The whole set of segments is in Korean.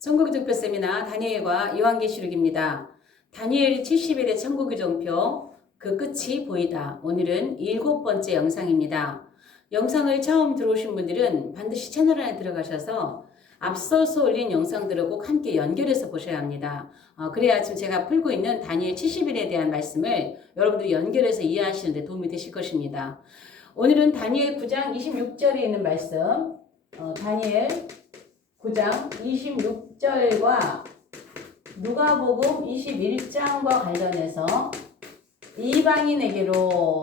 천국유종표 세미나 다니엘과 요한계시록입니다. 다니엘 70일의 천국유종표 그 끝이 보이다. 오늘은 7번째 영상입니다. 영상을 처음 들어오신 분들은 반드시 채널 안에 들어가셔서 앞서서 올린 영상들을 꼭 함께 연결해서 보셔야 합니다. 그래야 지금 제가 풀고 있는 다니엘 70일에 대한 말씀을 여러분들이 연결해서 이해하시는 데 도움이 되실 것입니다. 오늘은 다니엘 9장 26절에 있는 말씀, 다니엘 9장 26절과 누가복음 21장과 관련해서 이방인에게로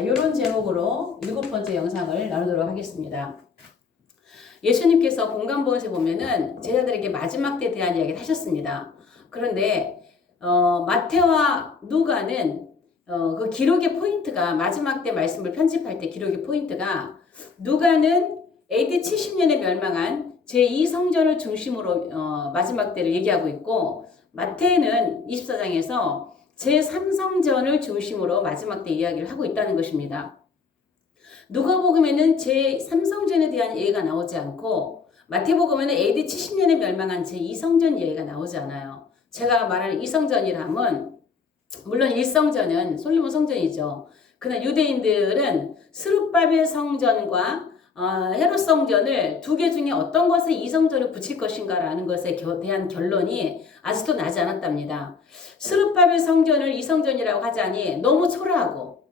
이런 제목으로 7번째 영상을 나누도록 하겠습니다. 예수님께서 공관복음에 보면은 제자들에게 마지막 때에 대한 이야기를 하셨습니다. 그런데 마태와 누가는 그 기록의 포인트가 마지막 때 말씀을 편집할 때 기록의 포인트가 누가는 AD 70년에 멸망한 제2성전을 중심으로 마지막 때를 얘기하고 있고 마태는 24장에서 제3성전을 중심으로 마지막 때 이야기를 하고 있다는 것입니다. 누가복음에는 제3성전에 대한 얘기가 나오지 않고 마태복음에는 AD 70년에 멸망한 제2성전 얘기가 나오지 않아요. 제가 말하는 2성전이라면 물론 1성전은 솔로몬 성전이죠. 그러나 유대인들은 스룹바벨 성전과 헤롯 성전을 두 개 중에 어떤 것에 이 성전을 붙일 것인가라는 것에 대한 결론이 아직도 나지 않았답니다. 스룹바벨 성전을 이 성전이라고 하자니 너무 초라하고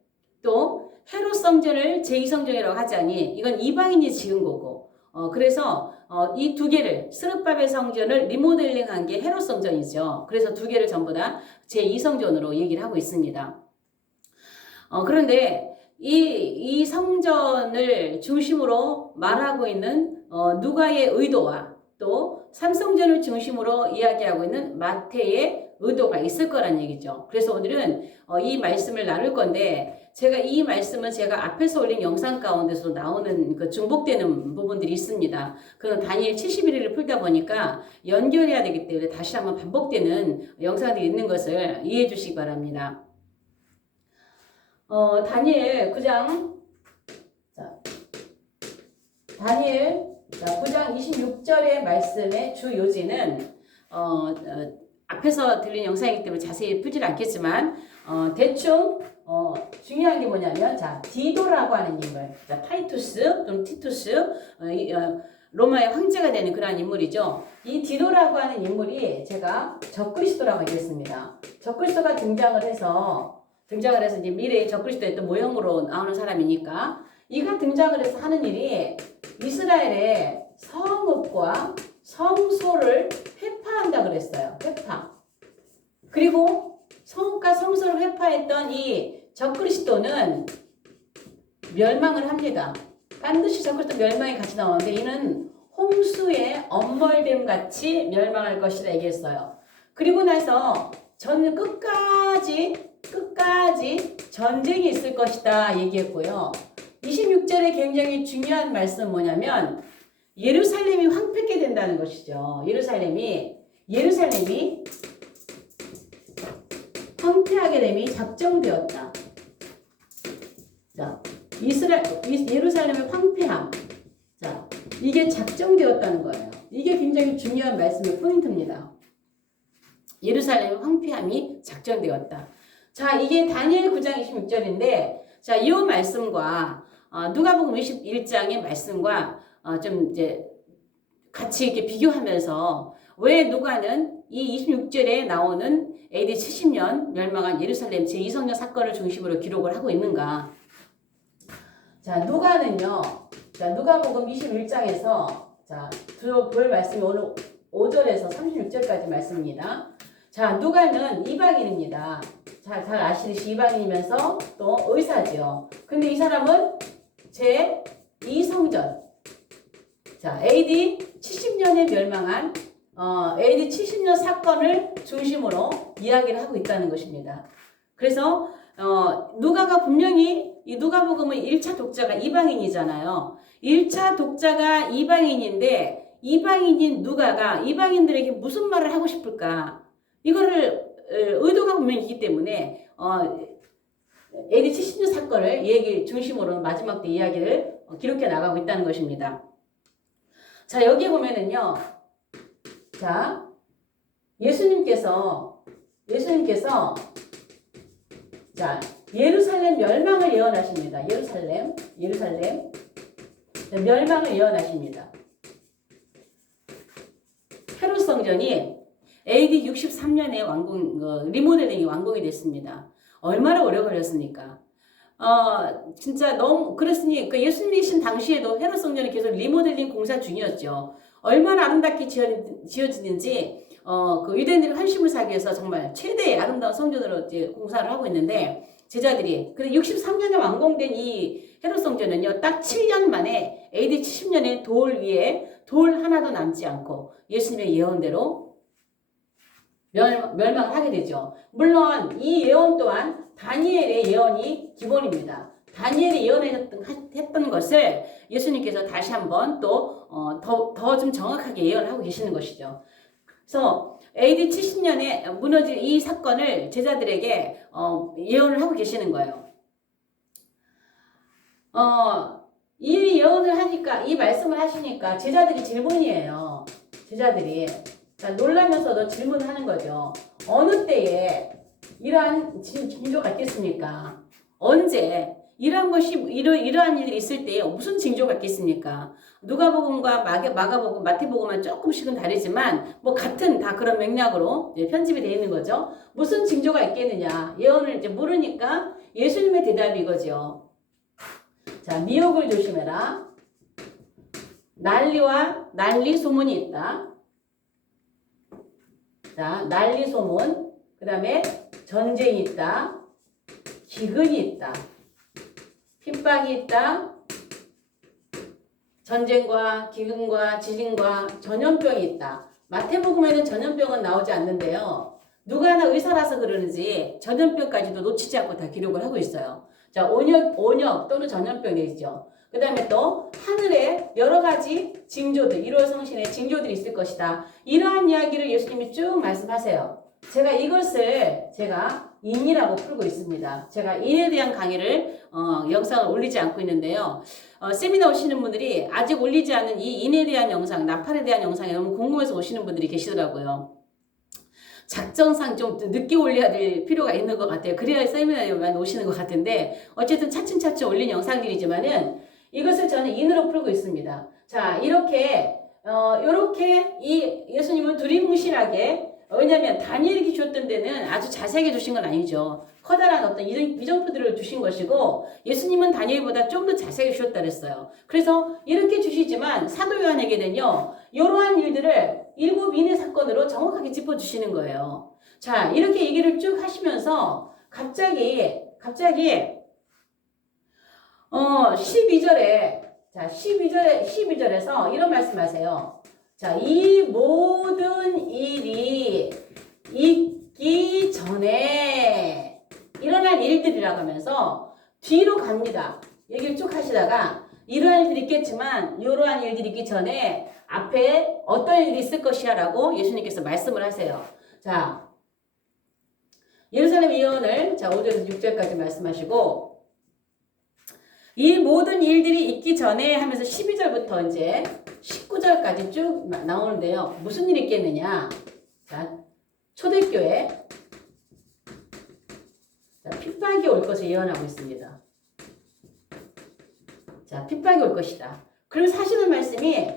또 헤롯 성전을 제2성전이라고 하자니 이건 이방인이 지은 거고 그래서 이 두 개를 스룹바벨 성전을 리모델링한 게 헤롯 성전이죠. 그래서 두 개를 전부 다 제2성전으로 얘기를 하고 있습니다. 그런데 이 성전을 중심으로 말하고 있는 누가의 의도와 또 삼성전을 중심으로 이야기하고 있는 마태의 의도가 있을 거란 얘기죠. 그래서 오늘은 이 말씀을 나눌 건데 이 말씀은 제가 앞에서 올린 영상 가운데서 나오는 그 중복되는 부분들이 있습니다. 그런 다니엘 71일을 풀다 보니까 연결해야 되기 때문에 다시 한번 반복되는 영상들이 있는 것을 이해해 주시기 바랍니다. 다니엘 9장 다니엘 9장 26절의 말씀의 주 요지는 앞에서 들린 영상이기 때문에 자세히 풀지 않겠지만 대충 중요한 게 뭐냐면 디도라고 하는 인물, 타이투스 또는 티투스 로마의 황제가 되는 그러한 인물이죠. 이 디도라고 하는 인물이 제가 적그리스도라고 하겠습니다. 적그리스도가 등장을 해서 이제 미래의 적그리스도의 또 모형으로 나오는 사람이니까 이가 등장을 해서 하는 일이 이스라엘의 성읍과 성소를 회파한다 그랬어요. 회파. 그리고 성읍과 성소를 회파했던 이 적그리스도는 멸망을 합니다. 반드시 적그리스도 멸망이 같이 나오는데 이는 홍수의 엄벌됨 같이 멸망할 것이라 얘기했어요. 그리고 나서 저는 끝까지 전쟁이 있을 것이다 얘기했고요. 26절에 굉장히 중요한 말씀은 뭐냐면 예루살렘이 황폐게 된다는 것이죠. 예루살렘이 황폐하게 됨이 작정되었다. 예루살렘의 황폐함. 이게 작정되었다는 거예요. 이게 굉장히 중요한 말씀의 포인트입니다. 예루살렘의 황폐함이 작정되었다. 이게 다니엘 9장 26절인데, 이 말씀과, 누가복음 21장의 말씀과, 좀 이제 같이 이렇게 비교하면서, 왜 누가는 이 26절에 나오는 AD 70년 멸망한 예루살렘 제2성전 사건을 중심으로 기록을 하고 있는가. 누가는요, 누가복음 21장에서, 볼 말씀이 오늘 5절에서 36절까지 말씀입니다. 누가는 이방인입니다. 잘 아시듯이 이방인이면서 또 의사죠. 근데 이 사람은 제2성전. AD 70년에 멸망한 AD 70년 사건을 중심으로 이야기를 하고 있다는 것입니다. 그래서 누가가 분명히 이 누가복음의 1차 독자가 이방인이잖아요. 1차 독자가 이방인인데 이방인인 누가가 이방인들에게 무슨 말을 하고 싶을까? 이거를 의도가 분명히 있기 때문에 AD 70년 사건을 얘기 중심으로 마지막 때 이야기를 기록해 나가고 있다는 것입니다. 자, 여기 보면은요. 자, 예수님께서 자, 예루살렘 멸망을 예언하십니다. 예루살렘 멸망을 예언하십니다. 헤롯 성전이 AD 63년에 리모델링이 완공이 됐습니다. 얼마나 오래 걸렸습니까? 진짜 너무 그랬으니 그 예수님이신 당시에도 헤롯 성전이 계속 리모델링 공사 중이었죠. 얼마나 아름답게 지어지는지 그 유대인들이 환심을 사기 위해서 정말 최대의 아름다운 성전으로 이제 공사를 하고 있는데 제자들이 그래 63년에 완공된 이 헤롯 성전은요 딱 7년 만에 AD 70년에 돌 위에 돌 하나도 남지 않고 예수님의 예언대로 멸망을 하게 되죠. 물론 이 예언 또한 다니엘의 예언이 기본입니다. 다니엘이 예언했던 것을 예수님께서 다시 한번 또 더 좀 정확하게 예언을 하고 계시는 것이죠. 그래서 AD 70년에 무너질 이 사건을 제자들에게 예언을 하고 계시는 거예요. 이 예언을 하니까 이 말씀을 하시니까 제자들이 질문이에요. 제자들이 자, 놀라면서도 질문하는 거죠. 어느 때에 이러한 징조가 있겠습니까? 언제 이러한 일이 있을 때에 무슨 징조가 있겠습니까? 누가복음과 마가복음, 마태복음은 조금씩은 다르지만 뭐 같은 다 그런 맥락으로 편집이 되어 있는 거죠. 무슨 징조가 있겠느냐? 예언을 이제 물으니까 예수님의 대답이 이거죠. 자, 미혹을 조심해라. 난리 소문이 있다. 자, 난리 소문. 그 다음에 전쟁이 있다. 기근이 있다. 핍박이 있다. 전쟁과 기근과 지진과 전염병이 있다. 마태복음에는 전염병은 나오지 않는데요. 누가 하나 의사라서 그러는지 전염병까지도 놓치지 않고 다 기록을 하고 있어요. 자, 온역 또는 전염병이죠. 그 다음에 또 하늘에 여러 가지 징조들, 1월 성신의 징조들이 있을 것이다. 이러한 이야기를 예수님이 쭉 말씀하세요. 제가 이것을 인이라고 풀고 있습니다. 제가 인에 대한 강의를 영상을 올리지 않고 있는데요. 세미나 오시는 분들이 아직 올리지 않은 이 인에 대한 영상, 나팔에 대한 영상이 너무 궁금해서 오시는 분들이 계시더라고요. 작정상 좀 늦게 올려야 될 필요가 있는 것 같아요. 그래야 세미나에만 오시는 것 같은데 어쨌든 차츰차츰 올린 영상들이지만은 이것을 저는 인으로 풀고 있습니다. 자, 이렇게 이 예수님은 두리뭉실하게 왜냐하면 다니엘에게 주셨던 데는 아주 자세하게 주신 건 아니죠. 커다란 어떤 이정표들을 주신 것이고 예수님은 다니엘보다 좀 더 자세하게 주셨다 그랬어요. 그래서 이렇게 주시지만 사도 요한에게는요. 이러한 일들을 7인의 사건으로 정확하게 짚어주시는 거예요. 자, 이렇게 얘기를 쭉 하시면서 갑자기 12절에서 이런 말씀하세요. 자, 이 모든 일이 있기 전에 일어날 일들이라고 하면서 뒤로 갑니다. 얘기를 쭉 하시다가 이러한 일들이 있겠지만 이러한 일들이 있기 전에 앞에 어떤 일이 있을 것이야 라고 예수님께서 말씀을 하세요. 자, 예루살렘 예언을 5절에서 6절까지 말씀하시고 이 모든 일들이 있기 전에 하면서 12절부터 이제 19절까지 쭉 나오는데요. 무슨 일이 있겠느냐? 자, 초대교회 핍박이 올 것을 예언하고 있습니다. 자, 핍박이 올 것이다. 그리고 하시는 말씀이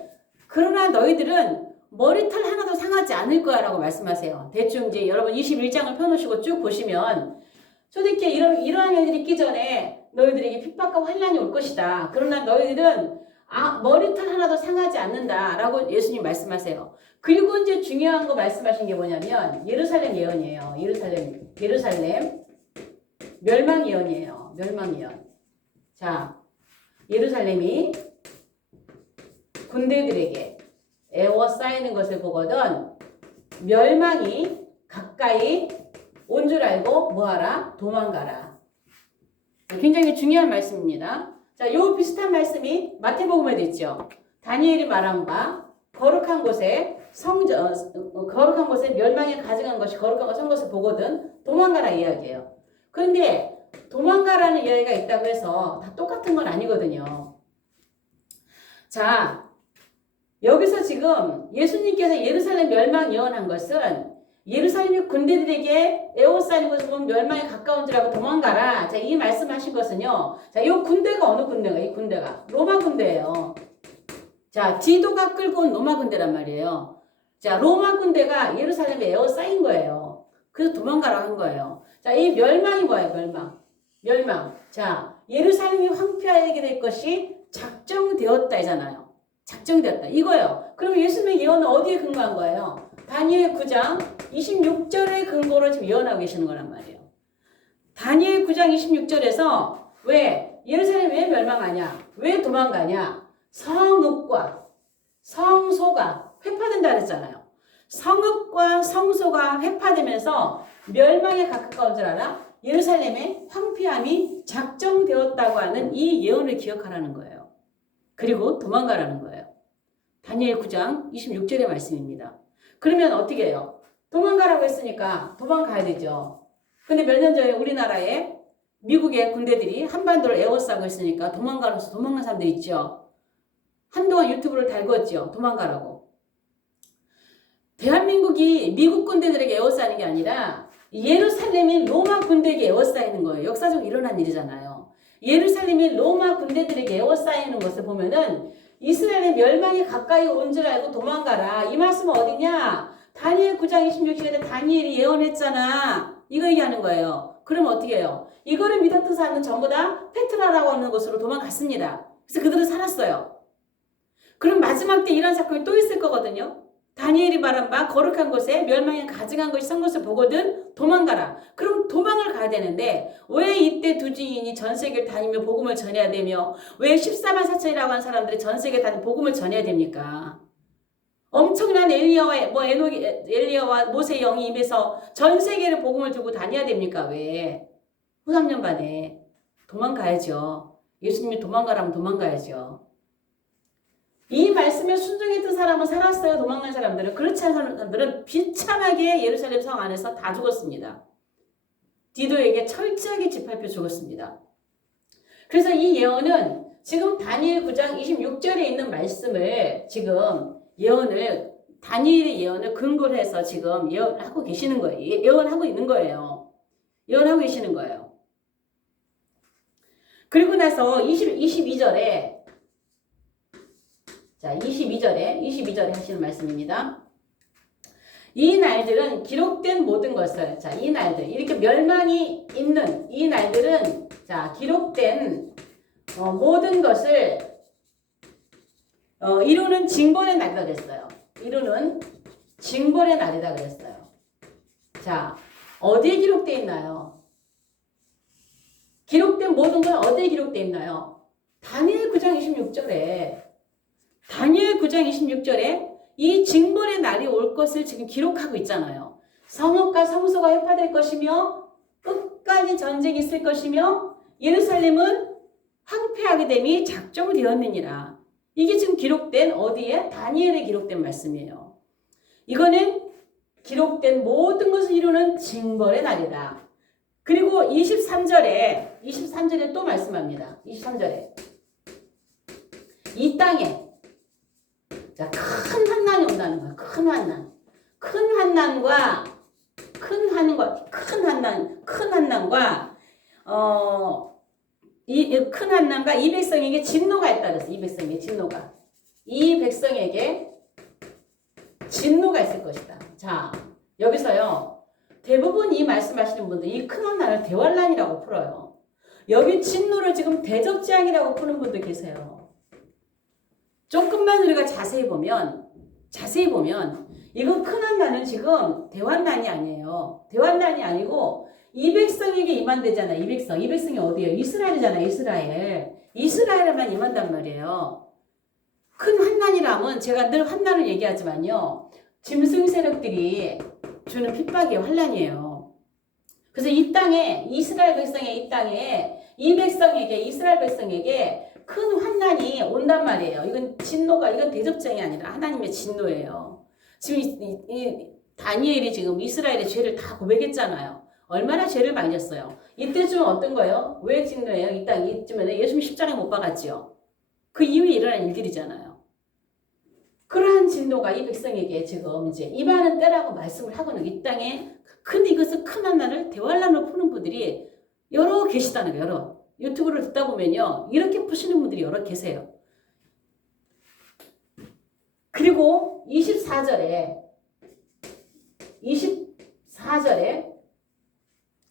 그러나 너희들은 머리털 하나도 상하지 않을 거야 라고 말씀하세요. 대충 이제 여러분 21장을 펴놓으시고 쭉 보시면 초대교회 이러한 일들이 있기 전에 너희들에게 핍박과 환난이 올 것이다. 그러나 너희들은 머리털 하나도 상하지 않는다 라고 예수님 말씀하세요. 그리고 이제 중요한 거 말씀하신 게 뭐냐면 예루살렘 예언이에요. 예루살렘 멸망 예언이에요. 멸망 예언. 자, 예루살렘이 군대들에게 에워싸이는 것을 보거든 멸망이 가까이 온 줄 알고 뭐하라? 도망가라. 굉장히 중요한 말씀입니다. 자, 요 비슷한 말씀이 마태복음에도 있죠. 다니엘이 말한 바 거룩한 곳에 멸망에 가증한 것이 거룩한 것을 보거든 도망가라 이야기예요. 그런데 도망가라는 이야기가 있다고 해서 다 똑같은 건 아니거든요. 자, 여기서 지금 예수님께서 예루살렘 멸망 예언한 것은 예루살렘 군대들에게 에워싸이는 것을 보면 멸망에 가까운 줄 알고 도망가라. 자, 이 말씀하신 것은요. 자, 이 군대가 어느 군대가? 이 군대가 로마 군대예요. 자, 디도가 끌고 온 로마 군대란 말이에요. 자, 로마 군대가 예루살렘에 에워싸인 거예요. 그래서 도망가라 한 거예요. 자, 이 멸망이 뭐예요? 멸망. 자, 예루살렘이 황폐하게 될 것이 작정되었다잖아요. 작정되었다. 이거예요. 그럼 예수님의 예언은 어디에 근거한 거예요? 다니엘 9장 26절의 근거로 지금 예언하고 계시는 거란 말이에요. 다니엘 9장 26절에서 왜 예루살렘 왜 멸망하냐? 왜 도망가냐? 성읍과 성소가 회파된다 그랬잖아요. 성읍과 성소가 회파되면서 멸망에 가까운 줄 알아? 예루살렘의 황폐함이 작정되었다고 하는 이 예언을 기억하라는 거예요. 그리고 도망가라는 거예요. 다니엘 9장 26절의 말씀입니다. 그러면 어떻게 해요? 도망가라고 했으니까 도망가야 되죠. 근데 몇 년 전에 우리나라에 미국의 군대들이 한반도를 에워싸고 있으니까 도망가는 사람들 있죠. 한동안 유튜브를 달궜죠. 도망가라고. 대한민국이 미국 군대들에게 에워싸는 게 아니라 예루살렘이 로마 군대에게 에워싸이는 거예요. 역사적으로 일어난 일이잖아요. 예루살렘이 로마 군대들에게 에워싸이는 것을 보면은 이스라엘의 멸망이 가까이 온 줄 알고 도망가라. 이 말씀은 어디냐? 다니엘 9장 26절에 다니엘이 예언했잖아. 이거 얘기하는 거예요. 그럼 어떻게 해요? 이거를 믿었던 사람은 전부 다 페트라라고 하는 곳으로 도망갔습니다. 그래서 그들은 살았어요. 그럼 마지막 때 이런 사건이 또 있을 거거든요. 다니엘이 말한 바 거룩한 곳에 멸망에 가증한 것이 선 것을 보거든 도망가라. 그럼 도망을 가야 되는데 왜 이때 두 지인이 전 세계를 다니며 복음을 전해야 되며 왜 14만 4천이라고 하는 사람들이 전 세계에 다니며 복음을 전해야 됩니까? 엄청난 엘리야와 모세의 영이 임해서 전 세계를 복음을 들고 다녀야 됩니까? 왜? 후 3년 반에 도망가야죠. 예수님이 도망가라면 도망가야죠. 이 말씀에 순종했던 사람은 살았어요. 도망간 사람들은. 그렇지 않은 사람들은 비참하게 예루살렘 성 안에서 다 죽었습니다. 디도에게 철저하게 짓밟혀 죽었습니다. 그래서 이 예언은 지금 다니엘 9장 26절에 있는 말씀을 지금 다니엘의 예언을 근거로 해서 지금 예언하고 계시는 거예요. 예언하고 있는 거예요. 예언하고 계시는 거예요. 그리고 나서 22절에 자, 22절에 하시는 말씀입니다. 이 날들은 기록된 모든 것을, 자, 이 날들, 이렇게 멸망이 있는 이 날들은, 자, 기록된 모든 것을 이루는 징벌의 날이다 그랬어요. 이루는 징벌의 날이다 그랬어요. 자, 어디에 기록되어 있나요? 기록된 모든 건 어디에 기록되어 있나요? 다니엘 9장 26절에 다니엘 9장 26절에 이 징벌의 날이 올 것을 지금 기록하고 있잖아요. 성읍과 성소가 회파될 것이며 끝까지 전쟁이 있을 것이며 예루살렘은 황폐하게 됨이 작정되었느니라. 이게 지금 기록된 어디에? 다니엘에 기록된 말씀이에요. 이거는 기록된 모든 것을 이루는 징벌의 날이다. 그리고 23절에 또 말씀합니다. 23절에 이 땅에 자, 큰 환난이 온다는 거야. 큰 환난. 큰 환난과 이 큰 환난과 이 백성에게 진노가 있다 그랬어. 이 백성에게 진노가. 이 백성에게 진노가 있을 것이다. 자, 여기서요. 대부분 이 말씀하시는 분들 이 큰 환난을 대환란이라고 풀어요. 여기 진노를 지금 대적재앙이라고 푸는 분들 계세요. 조금만 우리가 자세히 보면 이거 큰 환난은 지금 대환난이 아니에요. 대환난이 아니고 이 백성에게 임한대잖아요. 이 백성이 어디예요? 이스라엘이잖아요. 이스라엘에만 임한단 말이에요. 큰 환난이라면 제가 늘 환난을 얘기하지만요. 짐승 세력들이 주는 핍박이에요. 환난이에요. 그래서 이 땅에 이스라엘 백성의 이 땅에 이스라엘 백성에게 큰 환난이 온단 말이에요. 이건 대접장이 아니라 하나님의 진노예요. 지금 이 다니엘이 지금 이스라엘의 죄를 다 고백했잖아요. 얼마나 죄를 많이 졌어요. 이때쯤은 어떤 거예요? 왜 진노예요? 이쯤에는 예수님 십자가에 못 박았지요. 그 이후에 일어난 일들이잖아요. 그러한 진노가 이 백성에게 지금 이제 임하는 때라고 말씀을 하고는 이 땅에 근데 이것을 큰 한나를 대환란으로 푸는 분들이 여러 계시다는 거예요. 여러. 유튜브를 듣다 보면요. 이렇게 푸시는 분들이 여러 계세요. 그리고 24절에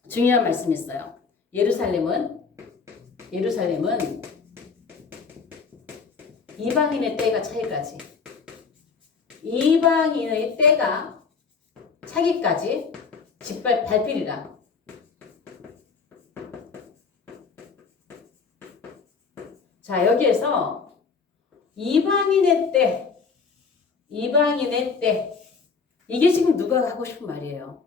중요한 말씀이 있어요. 예루살렘은 이방인의 때가 차기까지 이방인의 때가 차기까지 발필이라. 자, 여기에서 이방인의 때 이게 지금 누가 하고 싶은 말이에요.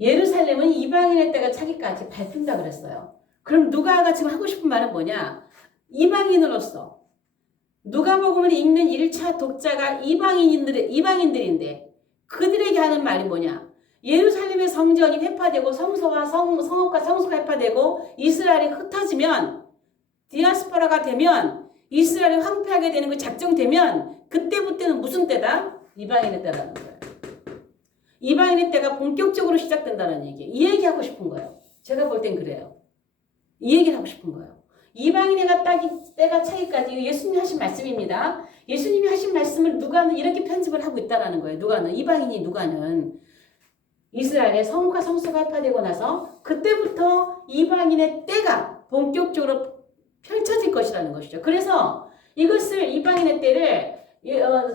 예루살렘은 이방인의 때가 차기까지 밟힌다 그랬어요. 그럼 누가가 지금 하고 싶은 말은 뭐냐? 이방인으로서 누가복음을 읽는 1차 독자가 이방인들인데 그들에게 하는 말이 뭐냐? 예루살렘의 성전이 회파되고 성소와 성읍과 성소가 회파되고 이스라엘이 흩어지면 디아스포라가 되면 이스라엘이 황폐하게 되는 거 작정되면 그때부터는 무슨 때다? 이방인의 때라는 거예요. 이방인의 때가 본격적으로 시작된다는 얘기. 이 얘기하고 싶은 거예요. 제가 볼 땐 그래요. 이 얘기를 하고 싶은 거예요. 이방인의 때가 차기까지 예수님이 하신 말씀입니다. 예수님이 하신 말씀을 누가는 이렇게 편집을 하고 있다라는 거예요. 누가는 이스라엘의 성과 성소가 회파되고 나서 그때부터 이방인의 때가 본격적으로 펼쳐질 것이라는 것이죠. 그래서 이것을 이방인의 때를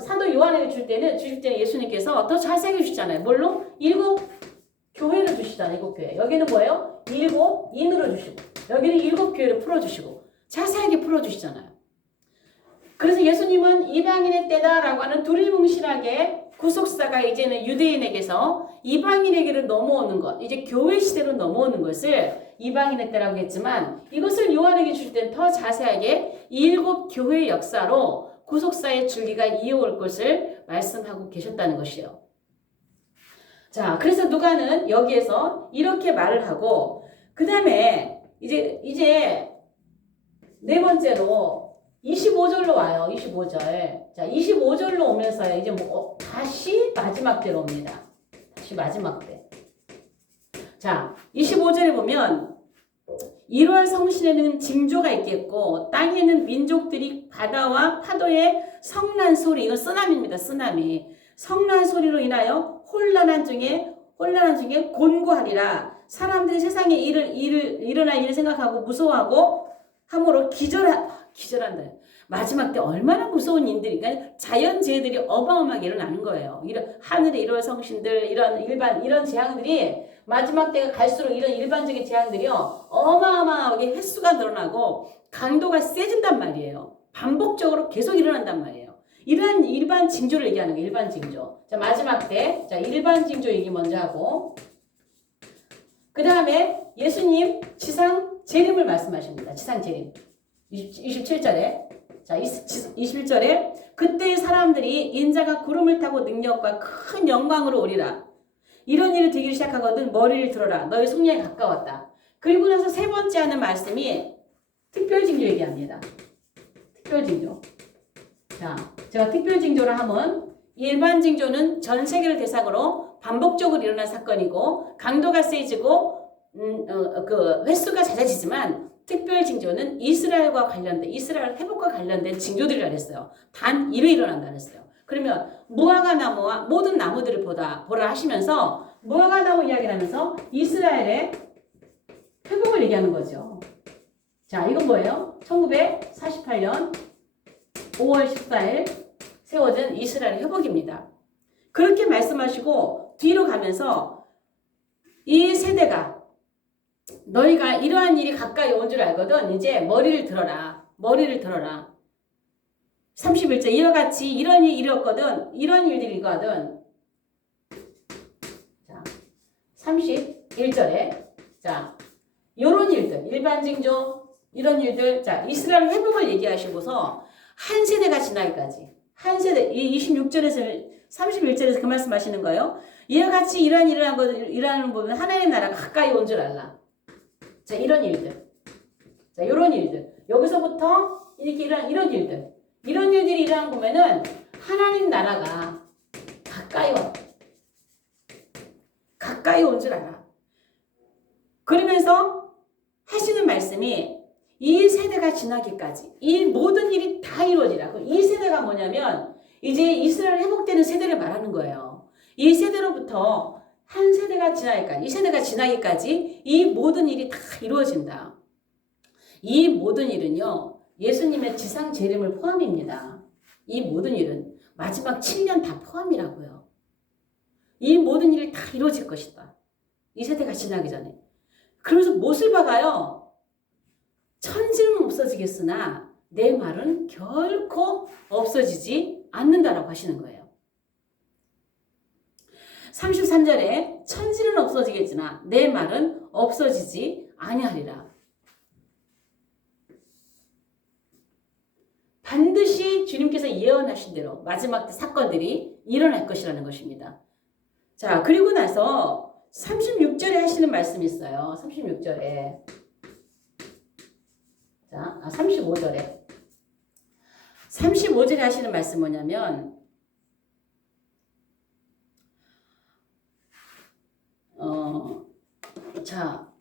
사도 요한에게 주실 때는 예수님께서 더 자세하게 주시잖아요. 뭘로? 7 교회를 주시잖아요. 7 교회. 여기는 뭐예요? 7 인으로 주시고 여기는 7 교회를 풀어주시고 자세하게 풀어주시잖아요. 그래서 예수님은 이방인의 때다라고 하는 두리뭉실하게 구속사가 이제는 유대인에게서 이방인에게로 넘어오는 것, 이제 교회 시대로 넘어오는 것을 이방인의 때라고 했지만 이것을 요한에게 줄 때는 더 자세하게 7 교회의 역사로 구속사의 줄기가 이어올 것을 말씀하고 계셨다는 것이에요. 자, 그래서 누가는 여기에서 이렇게 말을 하고 그 다음에 이제 네 번째로 25절로 와요. 25절. 자, 25절로 오면서요. 이제 다시 마지막 때로 옵니다. 다시 마지막 때. 자, 25절에 보면 이러한 성신에는 징조가 있겠고 땅에는 민족들이 바다와 파도의 성난 소리, 이건 쓰나미입니다. 쓰나미. 성난 소리로 인하여 혼란한 중에 곤고하리라. 사람들이 세상에 일어날 일을 생각하고 무서워하고 함으로 기절한다. 마지막 때 얼마나 무서운 일들이니까 자연재해들이 어마어마하게 일어나는 거예요. 하늘의 일월 성신들 이런 재앙들이 마지막 때가 갈수록 이런 일반적인 재앙들이요 어마어마하게 횟수가 늘어나고 강도가 세진단 말이에요. 반복적으로 계속 일어난단 말이에요. 이러한 일반 징조를 얘기하는 거예요. 일반 징조. 자, 마지막 때 자 일반 징조 얘기 먼저 하고 그 다음에 예수님 지상 재림을 말씀하십니다. 지상 재림 27절에 자 21절에 그때의 사람들이 인자가 구름을 타고 능력과 큰 영광으로 오리라. 이런 일이 되기 시작하거든 머리를 들어라. 너의 속량이 가까웠다. 그리고 나서 세 번째 하는 말씀이 특별징조 얘기합니다. 특별징조. 자, 제가 특별징조를 하면 일반 징조는 전 세계를 대상으로 반복적으로 일어난 사건이고 강도가 세지고 그 횟수가 잦아지지만 특별 징조는 이스라엘 회복과 관련된 징조들이라 했어요. 단 1회 일어난다 했어요. 그러면 무화과 나무와 모든 나무들을 보라 하시면서 무화과 나무 이야기를 하면서 이스라엘의 회복을 얘기하는 거죠. 자, 이건 뭐예요? 1948년 5월 14일 세워진 이스라엘 회복입니다. 그렇게 말씀하시고 뒤로 가면서 이 세대가 너희가 이러한 일이 가까이 온 줄 알거든. 이제 머리를 들어라. 31절 이와 같이 이런 일이 일었거든. 이런 일들이거든. 자, 31절에 자, 요런 일들, 일반 징조 이런 일들. 자, 이스라엘 회복을 얘기하시고서 한 세대가 지나기까지 한 세대 이 26절에서 31절에서 그 말씀하시는 거예요. 이와 같이 이러한 일하는 보면 하나님의 나라가 가까이 온 줄 알라. 자, 이런 일들. 자, 요런 일들. 여기서부터 이렇게 이런 일들. 이런 일들이 일어난 보면은 하나님 나라가 가까이 온 줄 알아. 그러면서 하시는 말씀이 이 세대가 지나기까지 이 모든 일이 다 이루어지라고. 이 세대가 뭐냐면 이제 이스라엘 회복되는 세대를 말하는 거예요. 이 세대로부터 한 세대가 지나기까지, 이 세대가 지나기까지 이 모든 일이 다 이루어진다. 이 모든 일은요, 예수님의 지상 재림을 포함입니다. 이 모든 일은 마지막 7년 다 포함이라고요. 이 모든 일이 다 이루어질 것이다. 이 세대가 지나기 전에. 그러면서 못을 박아요. 천지는 없어지겠으나 내 말은 결코 없어지지 않는다라고 하시는 거예요. 33절에 천지는 없어지겠으나 내 말은 없어지지 아니하리라. 반드시 주님께서 예언하신 대로 마지막 사건들이 일어날 것이라는 것입니다. 자, 그리고 나서 36절에 하시는 말씀이 있어요. 36절에. 자, 35절에. 35절에 하시는 말씀 뭐냐면, 자,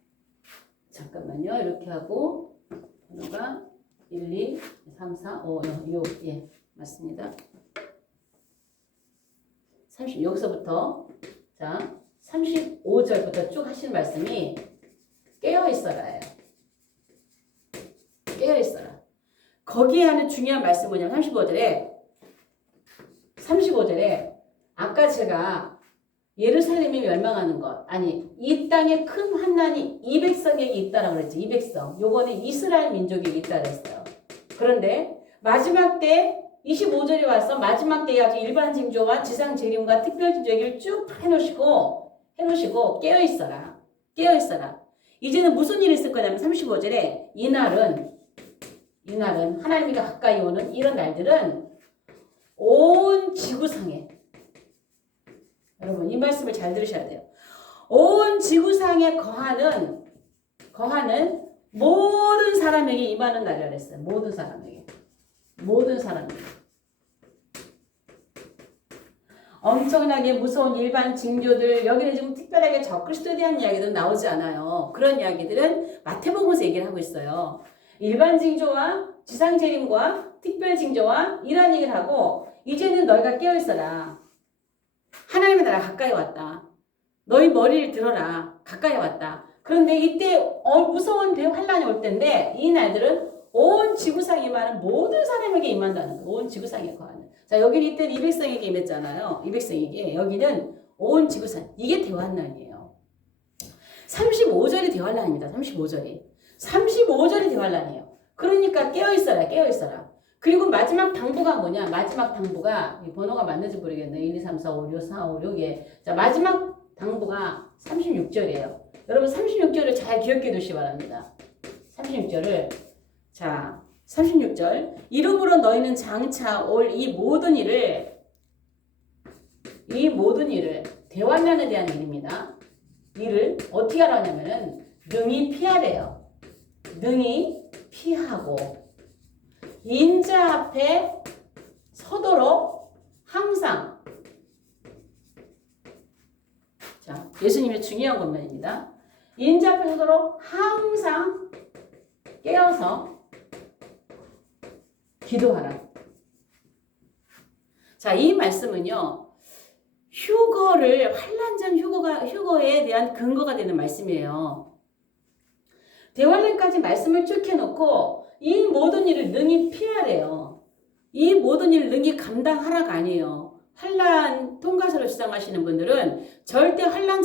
잠깐만요. 이렇게 하고, 번호가 1, 2, 3, 4, 5, 6, 예, 맞습니다. 여기서부터, 자, 35절부터 쭉 하시는 말씀이 깨어있어라예요. 깨어있어라. 거기에 하는 중요한 말씀이 뭐냐면 35절에 아까 제가 예루살렘이 멸망하는 것, 아니 이 땅에 큰 환난이 이 백성에게 있다라고 그랬죠. 이 백성. 요거는 이스라엘 민족에게 있다고 했어요. 그런데 마지막 때 25절에 와서 마지막 때에 아주 일반 징조와 지상 재림과 특별 징조 얘기를 쭉 해놓으시고 깨어있어라. 이제는 무슨 일이 있을 거냐면 35절에 이날은 하나님이 가까이 오는 이런 날들은 온 지구상에, 여러분 이 말씀을 잘 들으셔야 돼요. 온 지구상에 거하는 모든 사람에게 임하는 날이라 그랬어요. 모든 사람에게. 엄청나게 무서운 일반 징조들, 여기는 지금 특별하게 적그리스도에 대한 이야기도 나오지 않아요. 그런 이야기들은 마태복음에서 얘기를 하고 있어요. 일반 징조와 지상 재림과 특별 징조와 이런 얘기를 하고, 이제는 너희가 깨어있어라. 하나님의 나라 가까이 왔다. 너희 머리를 들어라. 가까이 왔다. 그런데 이때 무서운 대환란이 올 텐데 이 날들은 온 지구상에 임하는 모든 사람에게 임한다는 거예요. 온 지구상에 거하는. 자, 여기는 이때 이 백성에게 임했잖아요. 이 백성에게. 여기는 온 지구상. 이게 대환란이에요. 35절이 대환란입니다. 35절이 대환란이에요. 그러니까 깨어있어라. 그리고 마지막 당부가 뭐냐? 마지막 당부가, 이 번호가 맞는지 모르겠네. 1, 2, 3, 4, 5, 6, 4, 5, 6에. 자, 마지막 당부가 36절이에요. 여러분 36절을 잘 기억해 두시기 바랍니다. 36절을. 자, 36절. 이름으로 너희는 장차 올 이 모든 일을, 대환란에 대한 일입니다. 이를 어떻게 하라냐면은 능히 피하래요. 능히 피하고 인자 앞에 서도록 항상. 자, 예수님의 중요한 것만입니다. 인자 앞에 서도록 항상 깨어서 기도하라. 자, 이 말씀은요, 환란전 휴거에 대한 근거가 되는 말씀이에요. 대환란까지 말씀을 쭉 해놓고 이 모든 일을 능히 피하래요. 이 모든 일을 능히 감당하라가 아니에요. 환란 통과서를 주장하시는 분들은 절대 대환란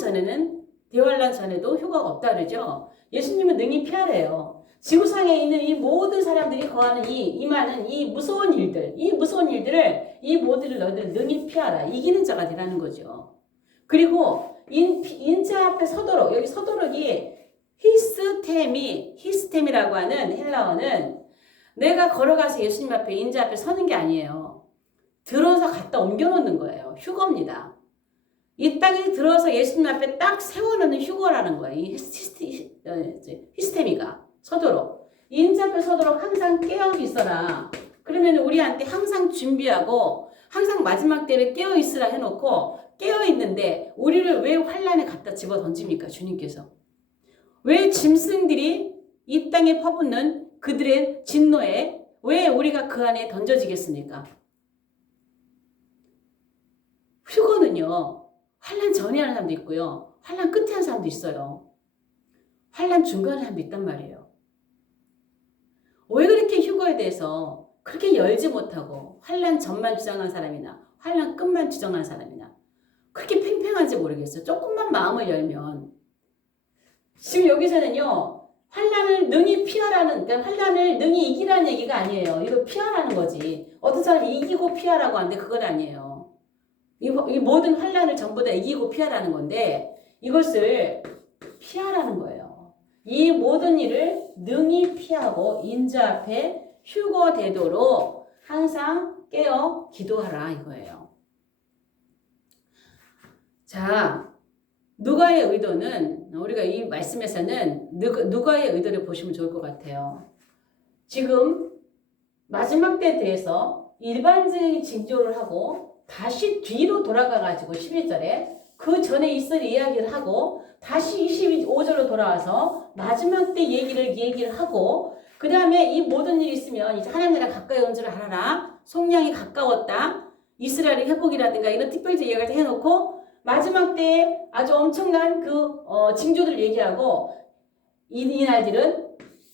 전에도 휴거가 없다 그러죠. 예수님은 능히 피하래요. 지구상에 있는 이 모든 사람들이 거하는 임하는 이 무서운 일들을 이 모두를 너희들 능히 피하라. 이기는 자가 되라는 거죠. 그리고 인자 앞에 서도록, 여기 서도록이 히스템이라고 하는 헬라어는 내가 걸어가서 예수님 앞에 인자 앞에 서는 게 아니에요. 들어서 갖다 옮겨놓는 거예요. 휴거입니다. 이 땅에 들어서 예수님 앞에 딱 세워놓는 휴거라는 거예요. 이 히스테미가 서도록. 인자 앞에 서도록 항상 깨어 있어라. 그러면 우리한테 항상 준비하고 항상 마지막 때를 깨어 있으라 해놓고 깨어 있는데 우리를 왜 환란에 갖다 집어 던집니까? 주님께서. 왜 짐승들이 이 땅에 퍼붓는 그들의 진노에 왜 우리가 그 안에 던져지겠습니까? 휴거는요. 환란 전에 하는 사람도 있고요. 환란 끝에 하는 사람도 있어요. 환란 중간에 하는 사람도 있단 말이에요. 왜 그렇게 휴거에 대해서 그렇게 열지 못하고 환란 전만 주장한 사람이나 환란 끝만 주장한 사람이나 그렇게 팽팽한지 모르겠어요. 조금만 마음을 열면. 지금 여기서는요. 환란을 능히 피하라는, 그러니까 환란을 능히 이기라는 얘기가 아니에요. 이거 피하라는 거지. 어떤 사람이 이기고 피하라고 하는데 그건 아니에요. 이 모든 환란을 전부 다 이기고 피하라는 건데 이것을 피하라는 거예요. 이 모든 일을 능히 피하고 인자 앞에 휴거되도록 항상 깨어 기도하라 이거예요. 자, 누가의 의도는 우리가 이 말씀에서는 누가의 의도를 보시면 좋을 것 같아요. 지금 마지막 때에 대해서 일반적인 징조를 하고 다시 뒤로 돌아가가지고 11절에 그 전에 있을 이야기를 하고 다시 25절로 돌아와서 마지막 때 얘기를 하고 그 다음에 이 모든 일이 있으면 이제 하나님 나라 가까이 온 줄 알아라. 속량이 가까웠다. 이스라엘의 회복이라든가 이런 특별히 이야기를 해놓고 마지막 때에 아주 엄청난 그 징조들을 얘기하고 이 날들은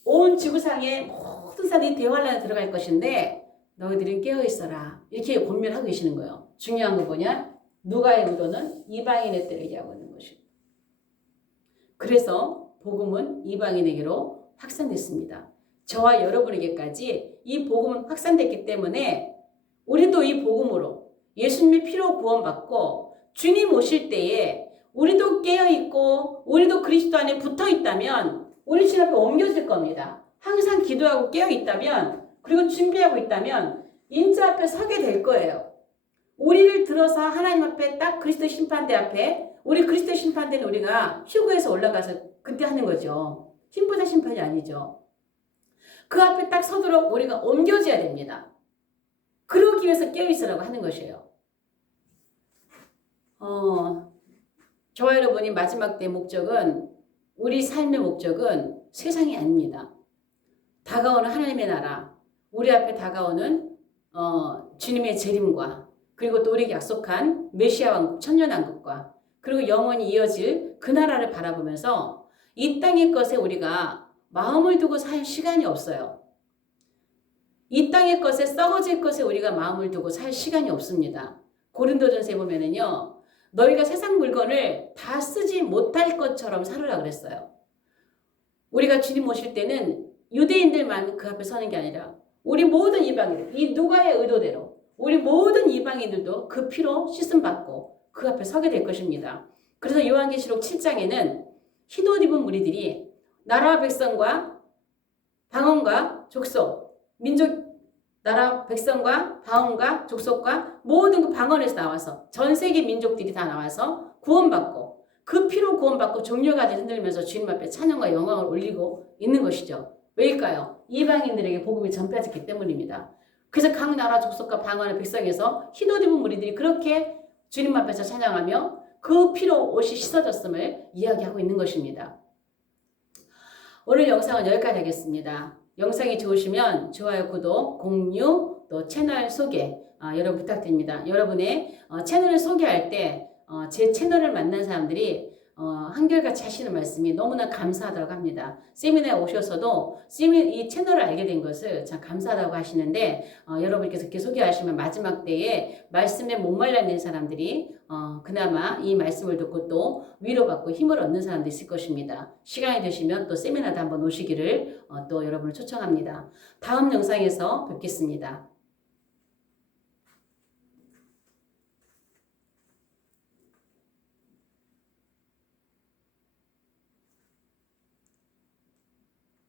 온 지구상의 모든 사람들이 대환란에 들어갈 것인데 너희들은 깨어있어라. 이렇게 권면하고 계시는 거예요. 중요한 거 뭐냐? 누가의 의도는 이방인의 때를 얘기하고 있는 것이고 그래서 복음은 이방인에게로 확산됐습니다. 저와 여러분에게까지 이 복음은 확산됐기 때문에 우리도 이 복음으로 예수님의 피로 구원받고 주님 오실 때에 우리도 깨어있고 우리도 그리스도 안에 붙어있다면 우리 주 앞에 옮겨질 겁니다. 항상 기도하고 깨어있다면 그리고 준비하고 있다면 인자 앞에 서게 될 거예요. 우리를 들어서 하나님 앞에 딱 그리스도 심판대 앞에 우리 그리스도 심판대는 우리가 휴거에서 올라가서 그때 하는 거죠. 힘보다 심판이 아니죠. 그 앞에 딱 서도록 우리가 옮겨져야 됩니다. 그러기 위해서 깨어있으라고 하는 것이에요. 저와 여러분이 마지막 때 목적은 우리 삶의 목적은 세상이 아닙니다. 다가오는 하나님의 나라 우리 앞에 다가오는 주님의 재림과 그리고 또 우리에게 약속한 메시아 왕국 천년왕국과 그리고 영원히 이어질 그 나라를 바라보면서 이 땅의 것에 우리가 마음을 두고 살 시간이 없어요. 이 땅의 것에 썩어질 것에 우리가 마음을 두고 살 시간이 없습니다. 고린도전서에 보면은요. 너희가 세상 물건을 다 쓰지 못할 것처럼 살으라 그랬어요. 우리가 주님 오실 때는 유대인들만 그 앞에 서는 게 아니라 우리 모든 이방인들, 이 누가의 의도대로 우리 모든 이방인들도 그 피로 씻음받고 그 앞에 서게 될 것입니다. 그래서 요한계시록 7장에는 흰옷 입은 무리들이 나라와 백성과 방언과 족속, 민족, 나라 백성과 방언과 족속과 모든 그 방언에서 나와서 전 세계 민족들이 다 나와서 구원받고 그 피로 구원받고 종려가지 흔들면서 주님 앞에 찬양과 영광을 올리고 있는 것이죠. 왜일까요? 이방인들에게 복음이 전파됐기 때문입니다. 그래서 각 나라 족속과 방언의 백성에서 흰옷 입은 무리들이 그렇게 주님 앞에서 찬양하며 그 피로 옷이 씻어졌음을 이야기하고 있는 것입니다. 오늘 영상은 여기까지 하겠습니다. 영상이 좋으시면 좋아요, 구독, 공유, 또 채널 소개 여러분 부탁드립니다. 여러분의 채널을 소개할 때 제 채널을 만난 사람들이 한결같이 하시는 말씀이 너무나 감사하다고 합니다. 세미나에 오셔서도 이 채널을 알게 된 것을 참 감사하다고 하시는데 여러분께서 이렇게 소개하시면 마지막 때에 말씀에 목말라 있는 사람들이 그나마 이 말씀을 듣고 또 위로받고 힘을 얻는 사람도 있을 것입니다. 시간이 되시면 또 세미나도 한번 오시기를 또 여러분을 초청합니다. 다음 영상에서 뵙겠습니다.